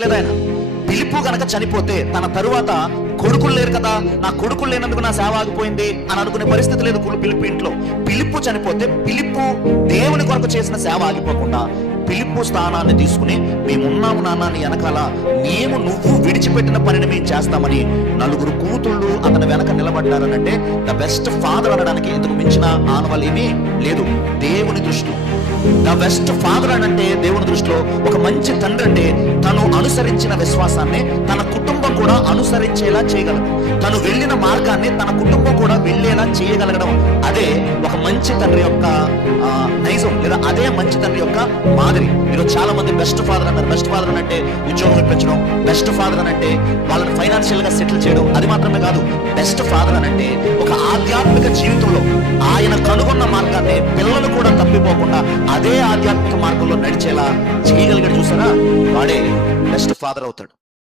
లేదాయన పిలుపు గనక చనిపోతే తన తరువాత కొడుకులు లేరు కదా, నా కొడుకులు లేనందుకు నా సేవ ఆగిపోయింది అని అనుకునే పరిస్థితి లేదు. పిలుపు ఇంట్లో పిలుపు చనిపోతే పిలుపు దేవుని కొరకు చేసిన సేవ ఆగిపోకుండా పిలుపు స్థానాన్ని తీసుకుని మేమున్నాము నాన్న నీ వెనకాల, మేము నువ్వు విడిచిపెట్టిన పనిని మేము చేస్తామని నలుగురు కూతుళ్ళు అతని వెనక నిలబడ్డారనంటే ద బెస్ట్ ఫాదర్ అనడానికి ఇంతకు మించిన ఆనవాళ్ళు ఏమీ లేదు దేవుని దృష్టిలో. ద బెస్ట్ ఫాదర్ అంటే దేవుని దృష్టిలో ఒక మంచి తండ్రి అంటే తను అనుసరించిన విశ్వాసాన్ని తన కుటుంబం కూడా అనుసరించేలా చేయగలదు, తను వెళ్ళిన మార్గాన్ని తన కుటుంబం కూడా వెళ్ళేలా చేయగలగడం. అదే ఒక మంచి తండ్రి యొక్క నైజం, లేదా అదే మంచి తండ్రి యొక్క మాదిరి. ఈరోజు చాలా మంది బెస్ట్ ఫాదర్ అన్నారు. బెస్ట్ ఫాదర్ అని అంటే ఉద్యోగం ఇప్పించడం, బెస్ట్ ఫాదర్ అని అంటే వాళ్ళని ఫైనాన్షియల్ గా సెటిల్ చేయడం, అది మాత్రమే కాదు. బెస్ట్ ఫాదర్ అని అంటే ఒక ఆధ్యాత్మిక జీవితంలో ఆయన కనుగొన్న మార్గాన్ని పిల్లలు కూడా తప్పిపోకుండా అదే ఆధ్యాత్మిక మార్గంలో నడిచేలా చేయగలిగాడు. చూసారా, వాడే బెస్ట్ ఫాదర్ అవుతాడు.